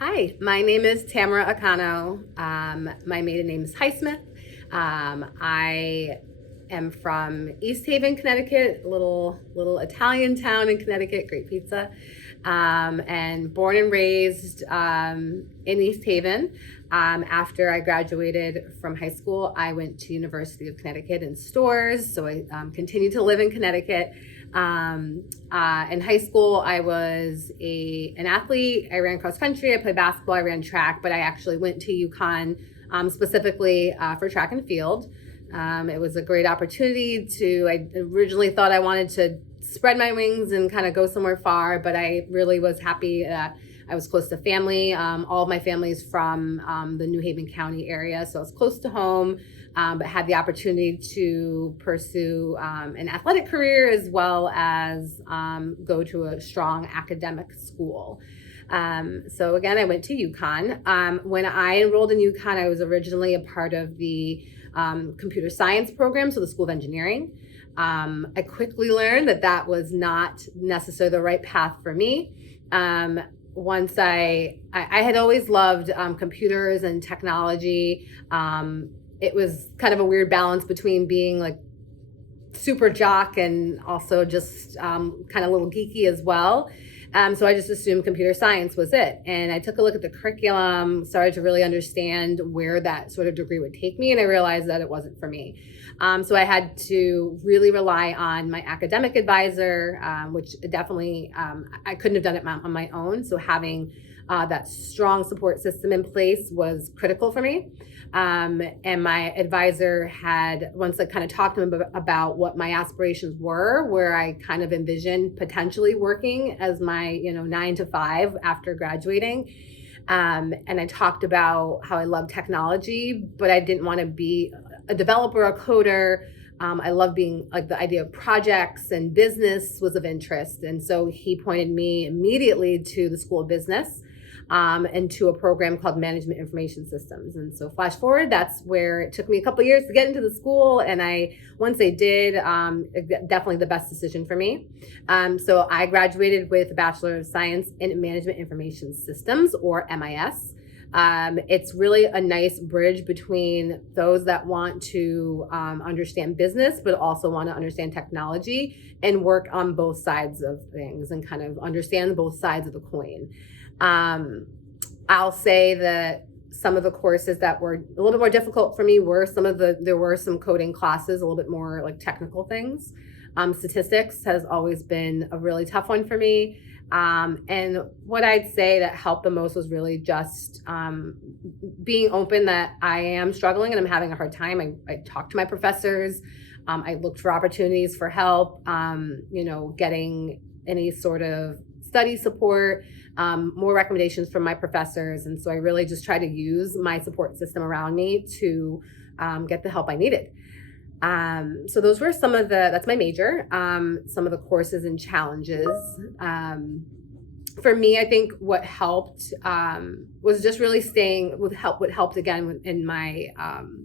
Hi, my name is Tamara Akano. My maiden name is Highsmith. I am from East Haven, Connecticut, a little Italian town in Connecticut, great pizza, and born and raised in East Haven. After I graduated from high school, I went to University of Connecticut in Stores, so I continued to live in Connecticut. In high school, I was an athlete. I ran cross country, I played basketball, I ran track, but I actually went to UConn specifically for track and field. It was a great opportunity I originally thought I wanted to spread my wings and kind of go somewhere far, but I really was happy that I was close to family. All of my family's from the New Haven County area, so I was close to home, but had the opportunity to pursue an athletic career as well as go to a strong academic school. So again, I went to UConn. When I enrolled in UConn, I was originally a part of the computer science program, so the School of Engineering. I quickly learned that was not necessarily the right path for me. Once I had always loved computers and technology. It was kind of a weird balance between being like super jock and also just kind of a little geeky as well. So I just assumed computer science was it. And I took a look at the curriculum, started to really understand where that sort of degree would take me, and I realized that it wasn't for me. So I had to really rely on my academic advisor, which definitely I couldn't have done it on my own. So having that strong support system in place was critical for me. And my advisor once I kind of talked to him about what my aspirations were, where I kind of envisioned potentially working as my 9 to 5 after graduating. And I talked about how I love technology, but I didn't want to be a developer, a coder. I love being like the idea of projects, and business was of interest. And so he pointed me immediately to the School of Business and to a program called Management Information Systems. And so flash forward, that's where it took me a couple of years to get into the school. And once I did, definitely the best decision for me. So I graduated with a Bachelor of Science in Management Information Systems, or MIS. It's really a nice bridge between those that want to understand business, but also want to understand technology and work on both sides of things and kind of understand both sides of the coin. I'll say that some of the courses that were a little bit more difficult for me there were some coding classes, a little bit more like technical things. Statistics has always been a really tough one for me. And what I'd say that helped the most was really just being open that I am struggling and I'm having a hard time. I talked to my professors. I looked for opportunities for help, getting any sort of study support, more recommendations from my professors. And so I really just try to use my support system around me to get the help I needed. So those were that's my major, some of the courses and challenges. For me, I think what helped was just really what helped again in my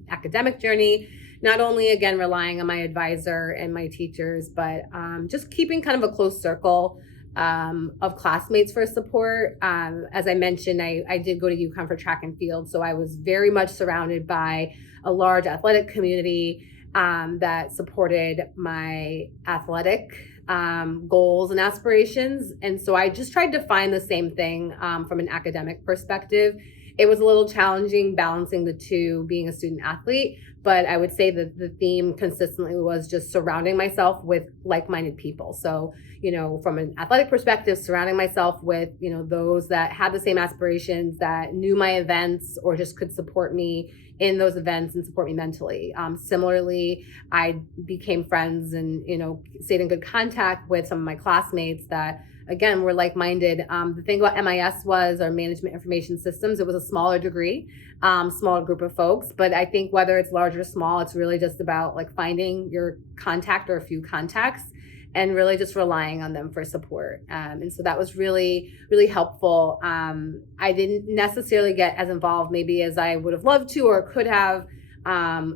academic journey, not only again relying on my advisor and my teachers, but just keeping kind of a close circle of classmates for support. As I mentioned, I did go to UConn for track and field, so I was very much surrounded by a large athletic community that supported my athletic goals and aspirations. And so I just tried to find the same thing from an academic perspective. It was a little challenging balancing the two, being a student athlete, but I would say that the theme consistently was just surrounding myself with like-minded people. So, from an athletic perspective, surrounding myself with, those that had the same aspirations, that knew my events or just could support me in those events and support me mentally. Similarly, I became friends and, stayed in good contact with some of my classmates that, again, were like-minded. The thing about MIS or Management Information Systems, it was a smaller degree, smaller group of folks. But I think whether it's large or small, it's really just about like finding your contact or a few contacts and really just relying on them for support. And so that was really, really helpful. I didn't necessarily get as involved maybe as I would have loved to or could have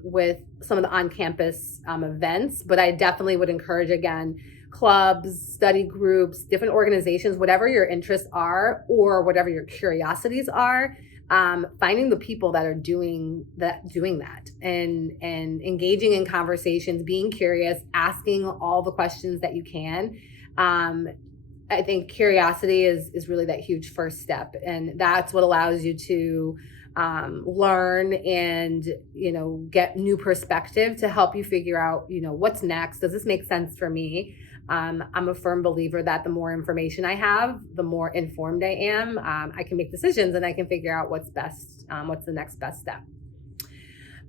with some of the on-campus events, but I definitely would encourage, again, clubs, study groups, different organizations, whatever your interests are or whatever your curiosities are, finding the people that are doing that and engaging in conversations, being curious, asking all the questions that you can. I think curiosity is really that huge first step, and that's what allows you to learn and get new perspective to help you figure out what's next. Does this make sense for me? I'm a firm believer that the more information I have, the more informed I am. I can make decisions and I can figure out what's best, what's the next best step.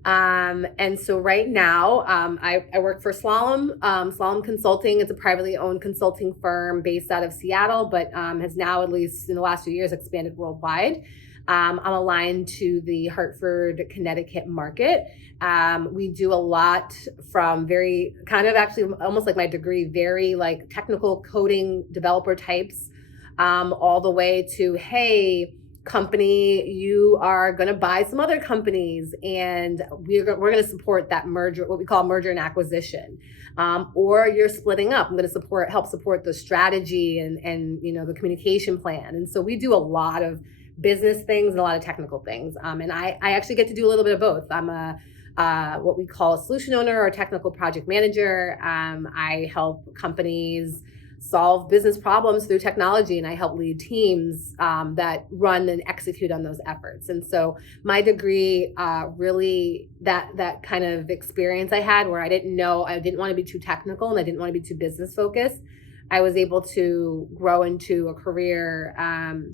And so right now, I work for Slalom Consulting. It's a privately owned consulting firm based out of Seattle, but has now, at least in the last few years, expanded worldwide. I'm aligned to the Hartford, Connecticut market. We do a lot from very kind of actually almost like my degree, very like technical coding developer types, all the way to, hey, company, you are going to buy some other companies and we're going to support that merger, what we call merger and acquisition, or you're splitting up. I'm going to help support the strategy and the communication plan. And so we do a lot of business things and a lot of technical things. And I actually get to do a little bit of both. I'm a what we call a solution owner or technical project manager. I help companies solve business problems through technology, and I help lead teams that run and execute on those efforts. And so my degree really, that kind of experience I had where I didn't want to be too technical and I didn't want to be too business focused, I was able to grow into a career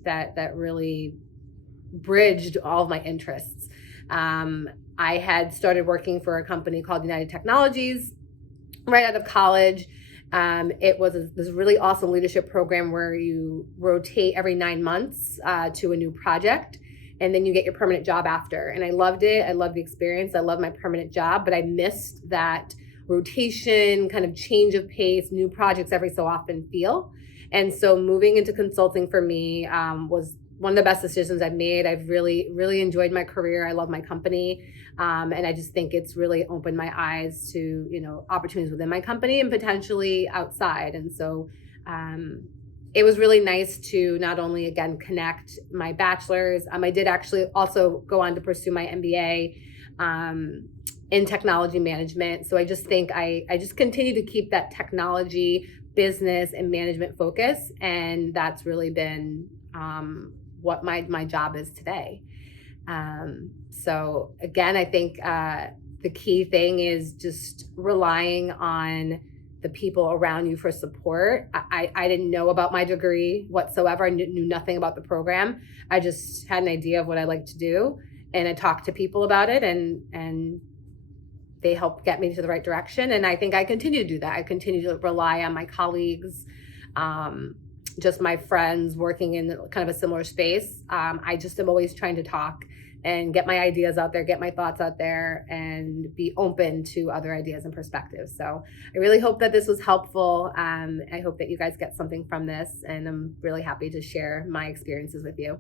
that really bridged all of my interests. I had started working for a company called United Technologies right out of college. It was this really awesome leadership program where you rotate every 9 months to a new project, and then you get your permanent job after. And I loved it. I loved the experience. I loved my permanent job, but I missed that rotation, kind of change of pace, new projects every so often feel. And so moving into consulting for me was one of the best decisions I've made. I've really, really enjoyed my career. I love my company. And I just think it's really opened my eyes to, opportunities within my company and potentially outside. And so it was really nice to not only, again, connect my bachelor's. I did actually also go on to pursue my MBA in technology management. So I just think I just continue to keep that technology, business, and management focus. And that's really been what my job is today. So again, I think the key thing is just relying on the people around you for support. I didn't know about my degree whatsoever. I knew nothing about the program. I just had an idea of what I like to do, and I talked to people about it, and they helped get me to the right direction. And I think I continue to do that. I continue to rely on my colleagues, just my friends working in kind of a similar space. I just am always trying to talk and get my ideas out there, get my thoughts out there, and be open to other ideas and perspectives. So I really hope that this was helpful. I hope that you guys get something from this, and I'm really happy to share my experiences with you.